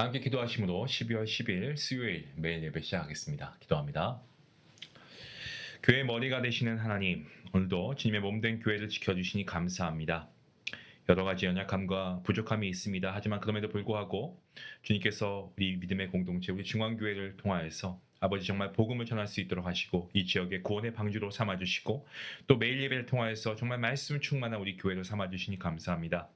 다 함께 기도하심으로 12월 10일 수요일 매일 예배 시작하겠습니다. 기도합니다. 교회 머리가 되시는 하나님, 오늘도 주님의 몸된 교회를 지켜주시니 감사합니다. 여러 가지 연약함과 부족함이 있습니다. 하지만 그럼에도 불구하고 주님께서 우리 믿음의 공동체, 우리 중앙교회를 통하여서 아버지 정말 복음을 전할 수 있도록 하시고 이 지역의 구원의 방주로 삼아주시고 또 매일 예배를 통하여서 정말 말씀 충만한 우리 교회를 삼아주시니 감사합니다.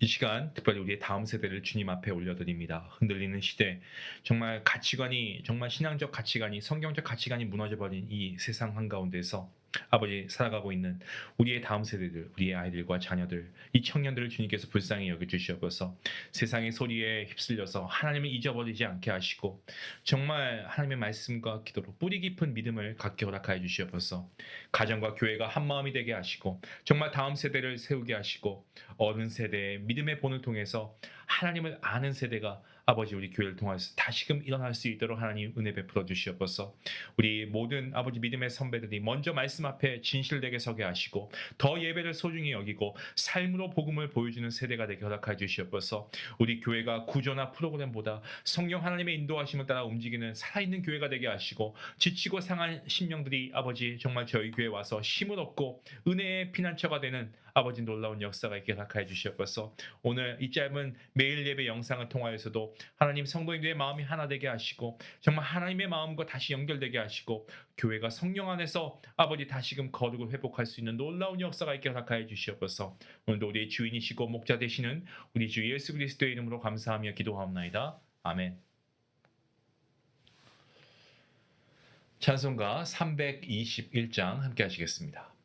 이 시간 특별히 우리의 다음 세대를 주님 앞에 올려드립니다. 흔들리는 시대, 정말 가치관이, 정말 신앙적 가치관이, 성경적 가치관이 무너져버린 이 세상 한가운데서 아버지 살아가고 있는 우리의 다음 세대들, 우리의 아이들과 자녀들, 이 청년들을 주님께서 불쌍히 여겨주시옵소서. 세상의 소리에 휩쓸려서 하나님을 잊어버리지 않게 하시고 정말 하나님의 말씀과 기도로 뿌리 깊은 믿음을 갖게 허락하여 주시옵소서. 가정과 교회가 한마음이 되게 하시고 정말 다음 세대를 세우게 하시고 어른 세대의 믿음의 본을 통해서 하나님을 아는 세대가 아버지 우리 교회를 통해서 다시금 일어날 수 있도록 하나님 은혜 베풀어 주시옵소서. 우리 모든 아버지 믿음의 선배들이 먼저 말씀 앞에 진실되게 서게 하시고 더 예배를 소중히 여기고 삶으로 복음을 보여주는 세대가 되게 허락하여 주시옵소서. 우리 교회가 구조나 프로그램보다 성령 하나님의 인도하심을 따라 움직이는 살아있는 교회가 되게 하시고 지치고 상한 심령들이 아버지 정말 저희 교회에 와서 힘을 얻고 은혜의 피난처가 되는 아버지 놀라운 역사가 있게 허락하여 주시옵소서. 오늘 이 짧은 매일 예배 영상을 통하여서도 하나님 성도님들의 마음이 하나 되게 하시고 정말 하나님의 마음과 다시 연결되게 하시고 교회가 성령 안에서 아버지 다시금 거룩을 회복할 수 있는 놀라운 역사가 있게 허락하여 주시옵소서. 오늘도 우리의 주인이시고 목자 되시는 우리 주 예수 그리스도의 이름으로 감사하며 기도하옵나이다. 아멘. 찬송가 321장 함께 하시겠습니다.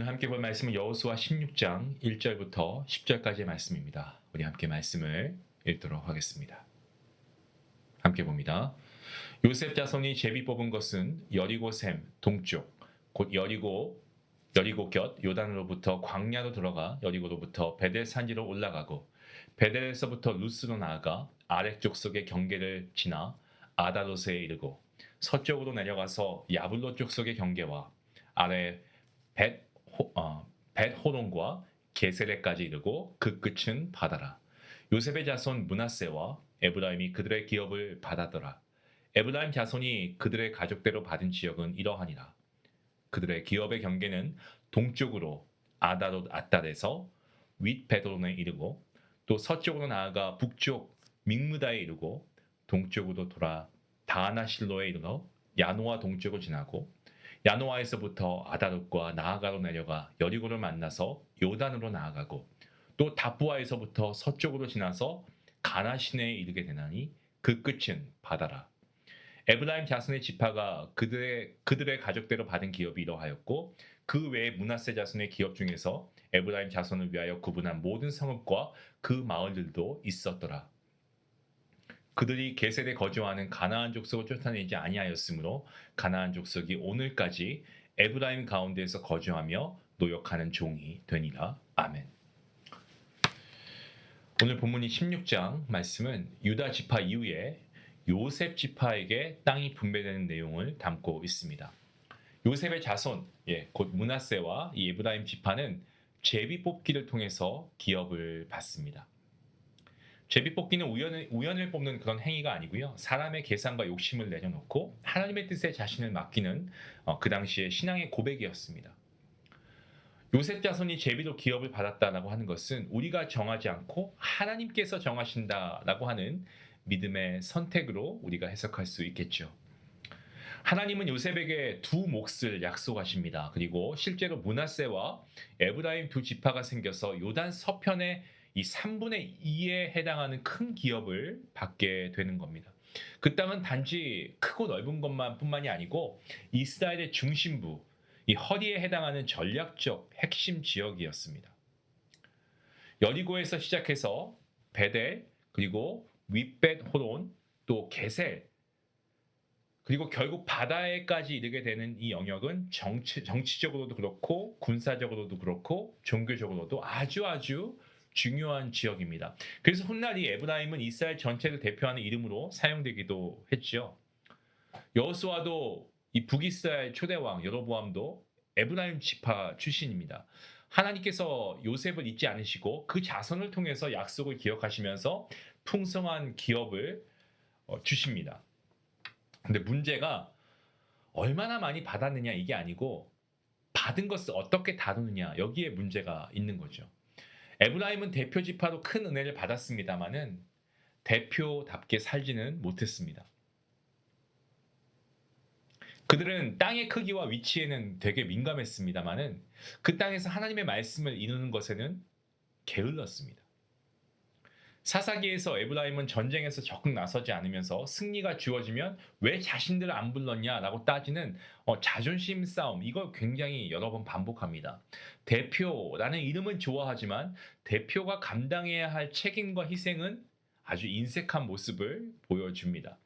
오늘 함께 볼 말씀은 여호수아 16장 1절부터 10절까지의 말씀입니다. 우리 함께 말씀을 읽도록 하겠습니다. 함께 봅니다. 요셉 자손이 제비 뽑은 것은 여리고 샘 동쪽 곧 여리고 곁 요단으로부터 광야로 들어가 여리고로부터 베델 산지로 올라가고 베델에서부터 루스로 나아가 아렉 족속의 경계를 지나 아다로스에 이르고 서쪽으로 내려가서 야블로 족속의 경계와 아래 벳호론과 게세레까지 이르고 그 끝은 바다라. 요셉의 자손 므낫세와 에브라임이 그들의 기업을 받았더라. 에브라임 자손이 그들의 가족대로 받은 지역은 이러하니라. 그들의 기업의 경계는 동쪽으로 아다롯 아달에서 윗베도론에 이르고 또 서쪽으로 나아가 북쪽 믹무다에 이르고 동쪽으로 돌아 다하나실로에 이르러 야노아 동쪽을 지나고 야노아에서부터 아다롯과 나아가로 내려가 여리고를 만나서 요단으로 나아가고 또 다부아에서부터 서쪽으로 지나서 가나 시내에 이르게 되나니 그 끝은 바다라. 에브라임 자손의 지파가 그들의 가족대로 받은 기업이 이러하였고 그 외에 므낫세 자손의 기업 중에서 에브라임 자손을 위하여 구분한 모든 성읍과 그 마을들도 있었더라. 그들이 게셀에 거주하는 가나안 족속을 쫓아내지 아니하였으므로 가나안 족속이 오늘까지 에브라임 가운데에서 거주하며 노역하는 종이 되니라. 아멘. 오늘 본문이 16장 말씀은 유다 지파 이후에 요셉 지파에게 땅이 분배되는 내용을 담고 있습니다. 요셉의 자손, 곧 므낫세와 이 에브라임 지파는 제비 뽑기를 통해서 기업을 받습니다. 제비 뽑기는 우연을 뽑는 그런 행위가 아니고요. 사람의 계산과 욕심을 내려놓고 하나님의 뜻에 자신을 맡기는 그 당시의 신앙의 고백이었습니다. 요셉 자손이 제비로 기업을 받았다라고 하는 것은 우리가 정하지 않고 하나님께서 정하신다라고 하는 믿음의 선택으로 우리가 해석할 수 있겠죠. 하나님은 요셉에게 두 몫을 약속하십니다. 그리고 실제로 므낫세와 에브라임 두 지파가 생겨서 요단 서편의 이 3분의 2에 해당하는 큰 기업을 받게 되는 겁니다. 그 땅은 단지 크고 넓은 것만뿐만이 아니고 이스라엘의 중심부, 이 허리에 해당하는 전략적 핵심 지역이었습니다. 여리고에서 시작해서 베델, 그리고 윗벳 호론, 또 게셀, 그리고 결국 바다에까지 이르게 되는 이 영역은 정치적으로도 그렇고 군사적으로도 그렇고 종교적으로도 아주 중요한 지역입니다. 그래서 훗날 이 에브라임은 이스라엘 전체를 대표하는 이름으로 사용되기도 했죠. 여호수아도 이 북이스라엘 초대왕 여로보암도 에브라임 지파 출신입니다. 하나님께서 요셉을 잊지 않으시고 그 자손을 통해서 약속을 기억하시면서 풍성한 기업을 주십니다. 근데 문제가 얼마나 많이 받았느냐 이게 아니고 받은 것을 어떻게 다루느냐 여기에 문제가 있는 거죠. 에브라임은 대표 지파로 큰 은혜를 받았습니다마는 대표답게 살지는 못했습니다. 그들은 땅의 크기와 위치에는 되게 민감했습니다마는 그 땅에서 하나님의 말씀을 이루는 것에는 게을렀습니다. 사사기에서 에브라임은 전쟁에서 적극 나서지 않으면서 승리가 주어지면 왜 자신들을 안 불렀냐라고 따지는 자존심 싸움, 이걸 굉장히 여러 번 반복합니다. 대표라는 이름은 좋아하지만 대표가 감당해야 할 책임과 희생은 아주 인색한 모습을 보여줍니다.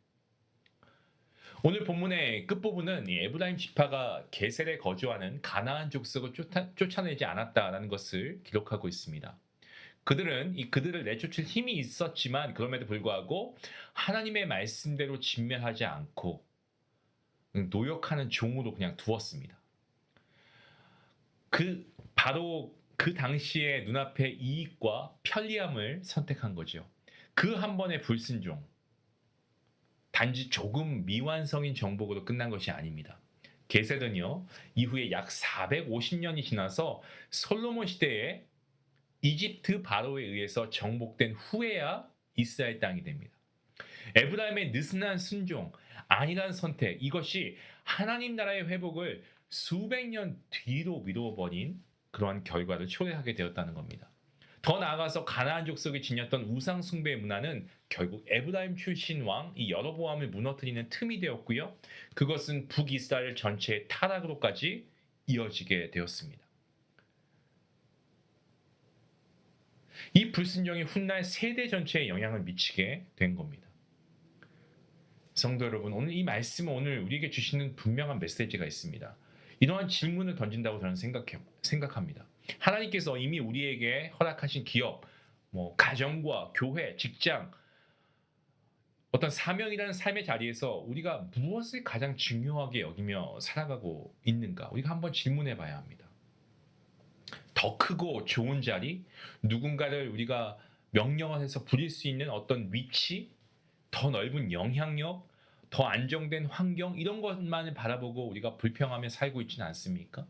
오늘 본문의 끝부분은 이 에브라임 지파가 게셀에 거주하는 가나안 족속을 쫓아내지 않았다라는 것을 기록하고 있습니다. 그들은 그들을 내쫓을 힘이 있었지만 그럼에도 불구하고 하나님의 말씀대로 진멸하지 않고 노역하는 종으로 그냥 두었습니다. 바로 그 당시에 눈앞의 이익과 편리함을 선택한 거죠. 그 한 번의 불순종, 단지 조금 미완성인 정복으로 끝난 것이 아닙니다. 게셀은요, 이후에 약 450년이 지나서 솔로몬 시대에 이집트 바로에 의해서 정복된 후에야 이스라엘 땅이 됩니다. 에브라임의 느슨한 순종, 안일한 선택, 이것이 하나님 나라의 회복을 수백 년 뒤로 미뤄버린 그러한 결과를 초래하게 되었다는 겁니다. 더 나아가서 가나안 족속이 지녔던 우상 숭배의 문화는 결국 에브라임 출신 왕 이 여로보암을 무너뜨리는 틈이 되었고요. 그것은 북이스라엘 전체의 타락으로까지 이어지게 되었습니다. 이 불순종이 훗날 세대 전체에 영향을 미치게 된 겁니다. 성도 여러분, 오늘 이 말씀은 오늘 우리에게 주시는 분명한 메시지가 있습니다. 이러한 질문을 던진다고 저는 생각합니다. 하나님께서 이미 우리에게 허락하신 기업, 가정과 교회, 직장, 어떤 사명이라는 삶의 자리에서 우리가 무엇을 가장 중요하게 여기며 살아가고 있는가? 우리가 한번 질문해 봐야 합니다. 더 크고 좋은 자리, 누군가를 우리가 명령해서 부릴 수 있는 어떤 위치, 더 넓은 영향력, 더 안정된 환경, 이런 것만을 바라보고 우리가 불평하며 살고 있지는 않습니까?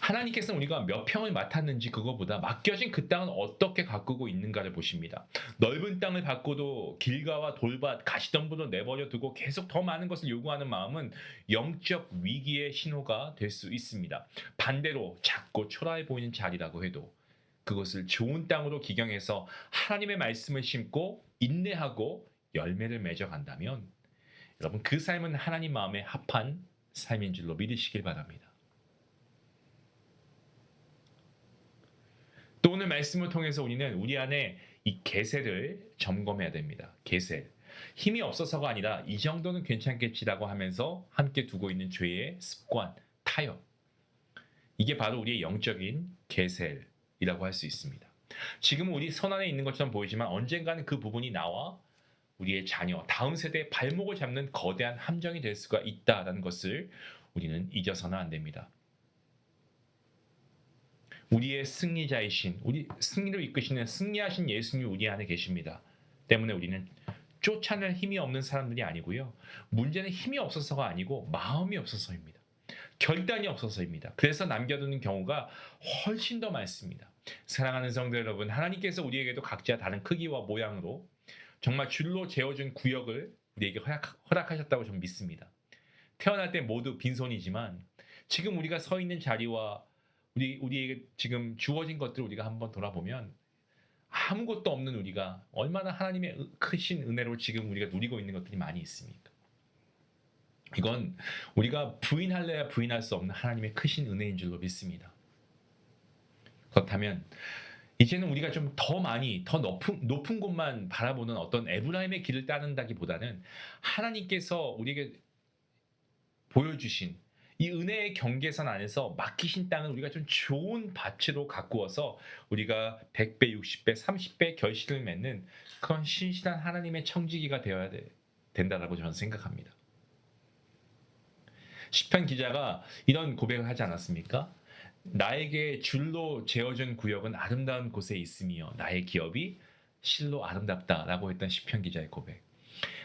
하나님께서는 우리가 몇 평을 맡았는지 그거보다 맡겨진 그 땅은 어떻게 가꾸고 있는가를 보십니다. 넓은 땅을 바꿔도 길가와 돌밭, 가시덤불로 내버려 두고 계속 더 많은 것을 요구하는 마음은 영적 위기의 신호가 될 수 있습니다. 반대로 작고 초라해 보이는 자리라고 해도 그것을 좋은 땅으로 기경해서 하나님의 말씀을 심고 인내하고 열매를 맺어간다면 여러분, 그 삶은 하나님 마음에 합한 삶인 줄로 믿으시길 바랍니다. 또 오늘 말씀을 통해서 우리는 우리 안에 이 계세를 점검해야 됩니다. 계세. 힘이 없어서가 아니라 이 정도는 괜찮겠지라고 하면서 함께 두고 있는 죄의 습관, 타협. 이게 바로 우리의 영적인 계세이라고 할 수 있습니다. 지금은 우리 손 안에 있는 것처럼 보이지만 언젠가는 그 부분이 나와 우리의 자녀, 다음 세대의 발목을 잡는 거대한 함정이 될 수가 있다라는 것을 우리는 잊어서는 안 됩니다. 우리의 승리자이신, 우리 승리를 이끄시는 승리하신 예수님이 우리 안에 계십니다. 때문에 우리는 쫓아낼 힘이 없는 사람들이 아니고요. 문제는 힘이 없어서가 아니고 마음이 없어서입니다. 결단이 없어서입니다. 그래서 남겨두는 경우가 훨씬 더 많습니다. 사랑하는 성도 여러분, 하나님께서 우리에게도 각자 다른 크기와 모양으로 정말 줄로 재어준 구역을 우리에게 허락하셨다고 저는 믿습니다. 태어날 때 모두 빈손이지만 지금 우리가 서 있는 자리와 우리에게 지금 주어진 것들을 우리가 한번 돌아보면 아무것도 없는 우리가 얼마나 하나님의 크신 은혜로 지금 우리가 누리고 있는 것들이 많이 있습니까? 이건 우리가 부인할래야 부인할 수 없는 하나님의 크신 은혜인 줄로 믿습니다. 그렇다면 이제는 우리가 좀 더 많이 더 높은 곳만 바라보는 어떤 에브라임의 길을 따른다기보다는 하나님께서 우리에게 보여주신 이 은혜의 경계선 안에서 맡기신 땅을 우리가 좀 좋은 밭으로 가꾸어서 우리가 100배, 60배, 30배 결실을 맺는 그런 신실한 하나님의 청지기가 되어야 된다라고 저는 생각합니다. 시편 기자가 이런 고백을 하지 않았습니까? 나에게 줄로 재어준 구역은 아름다운 곳에 있으며 나의 기업이 실로 아름답다라고 했던 시편 기자의 고백.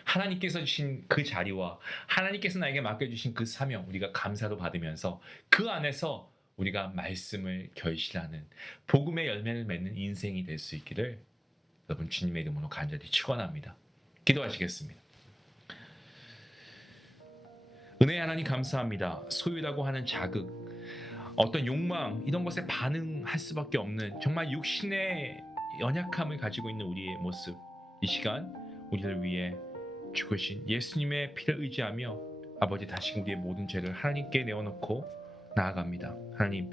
하나님께서 주신 그 자리와 하나님께서 나에게 맡겨주신 그 사명, 우리가 감사도 받으면서 그 안에서 우리가 말씀을 결실하는 복음의 열매를 맺는 인생이 될 수 있기를 여러분 주님의 이름으로 간절히 축원합니다. 기도하시겠습니다. 은혜의 하나님 감사합니다. 소유라고 하는 자극, 어떤 욕망, 이런 것에 반응할 수밖에 없는 정말 육신의 연약함을 가지고 있는 우리의 모습, 이 시간 우리를 위해 죽으신 예수님의 피를 의지하며 아버지 다시 우리의 모든 죄를 하나님께 내어놓고 나아갑니다. 하나님,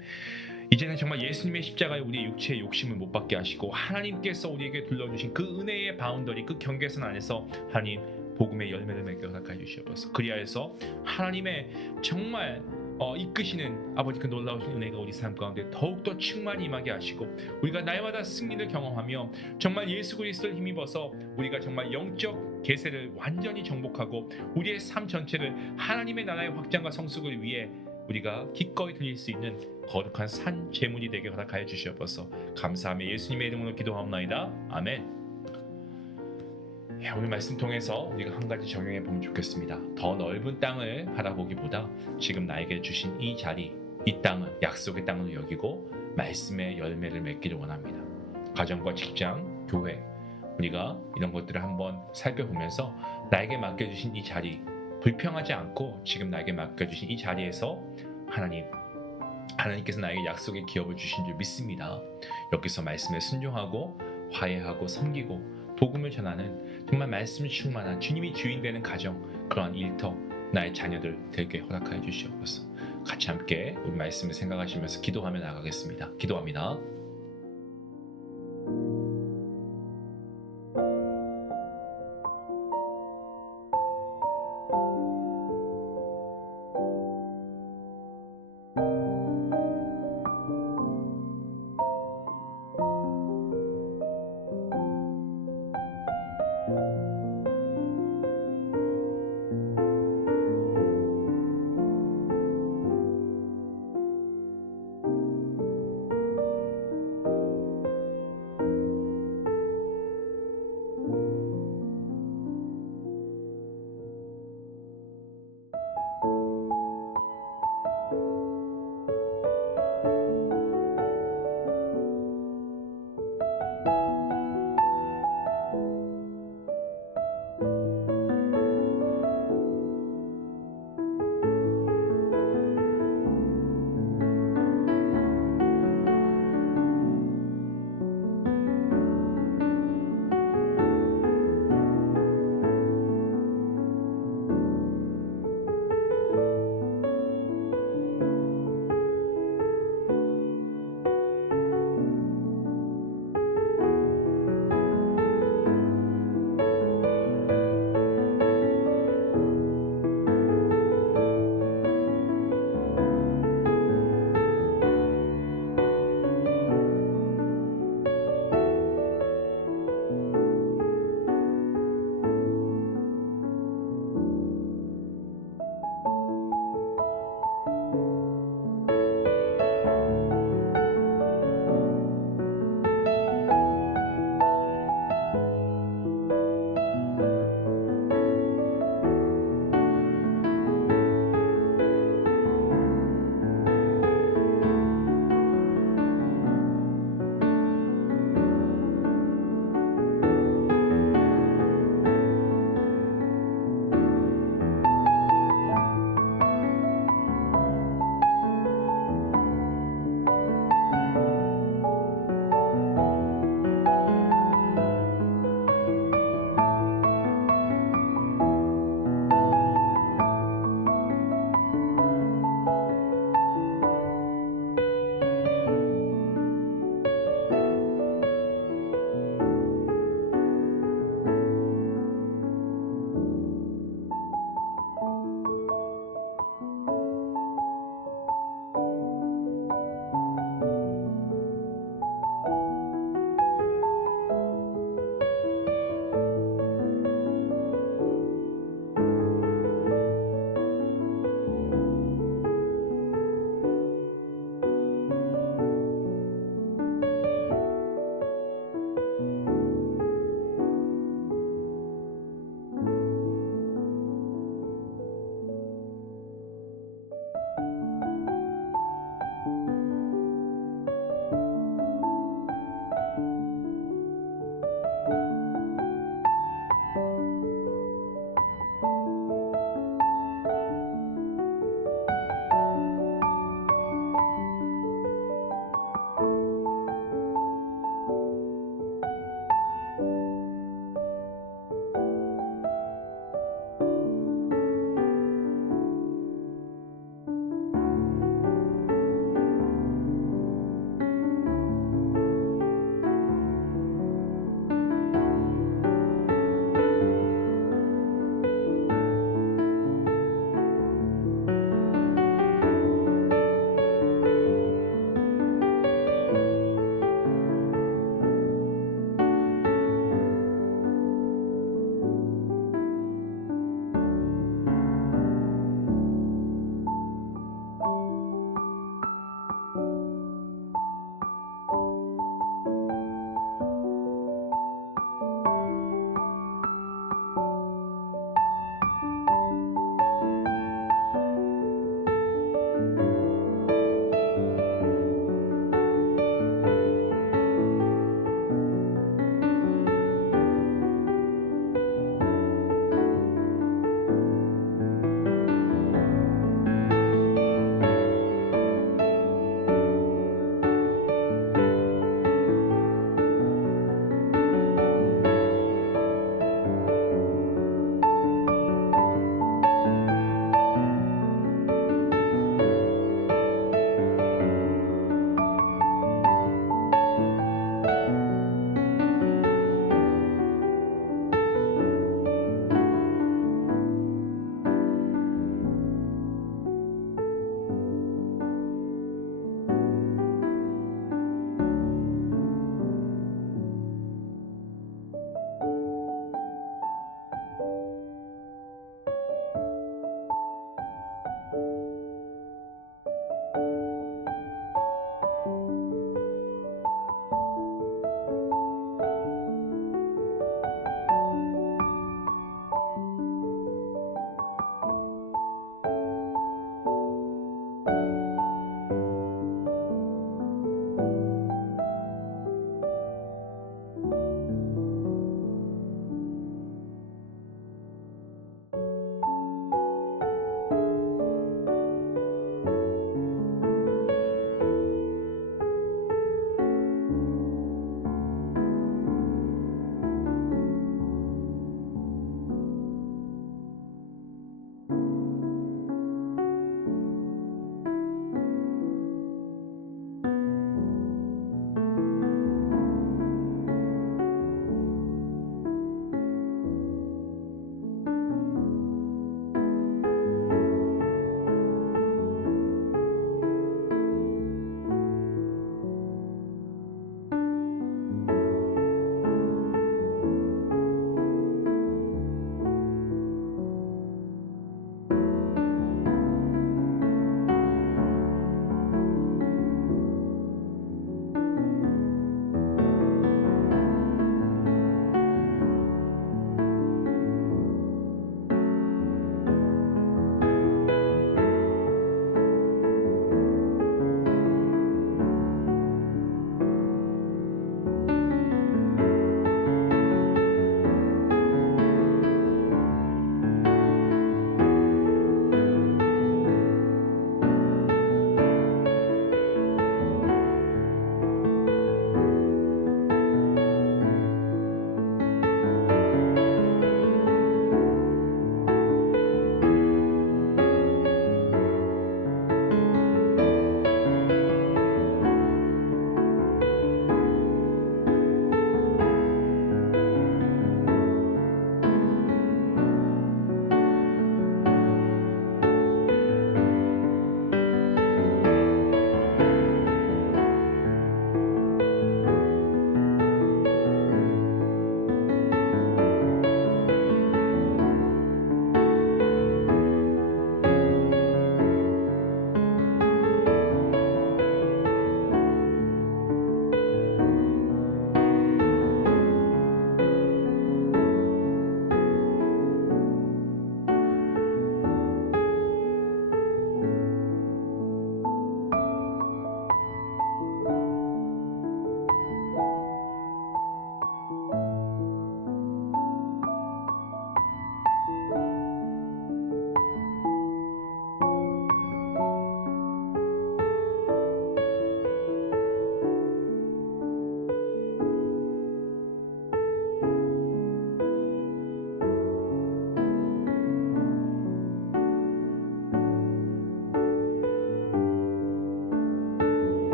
이제는 정말 예수님의 십자가에 우리의 육체의 욕심을 못 받게 하시고 하나님께서 우리에게 둘러주신 그 은혜의 바운더리, 그 경계선 안에서 하나님 복음의 열매를 맺게 허락하여 주시옵소서. 그리하여서 하나님의 정말 이끄시는 아버지 그 놀라우신 은혜가 우리 삶 가운데 더욱더 충만히 임하게 하시고 우리가 날마다 승리를 경험하며 정말 예수 그리스도를 힘입어서 우리가 정말 영적 계세를 완전히 정복하고 우리의 삶 전체를 하나님의 나라의 확장과 성숙을 위해 우리가 기꺼이 드릴 수 있는 거룩한 산 제물이 되게 허락하여 주시옵소서. 감사하며 예수님의 이름으로 기도하옵나이다. 아멘. 오늘 말씀 통해서 우리가 한 가지 적용해 보면 좋겠습니다. 더 넓은 땅을 바라보기보다 지금 나에게 주신 이 자리, 이 땅을 약속의 땅으로 여기고 말씀의 열매를 맺기를 원합니다. 가정과 직장, 교회, 우리가 이런 것들을 한번 살펴보면서 나에게 맡겨주신 이 자리, 불평하지 않고 지금 나에게 맡겨주신 이 자리에서 하나님께서 나에게 약속의 기업을 주신 줄 믿습니다. 여기서 말씀에 순종하고 화해하고 섬기고 복음을 전하는 정말 말씀 충만한 주님이 주인 되는 가정, 그러한 일터 나의 자녀들 되게 허락하여 주시옵소서. 같이 함께 우리 말씀을 생각하시면서 기도하며 나가겠습니다. 기도합니다.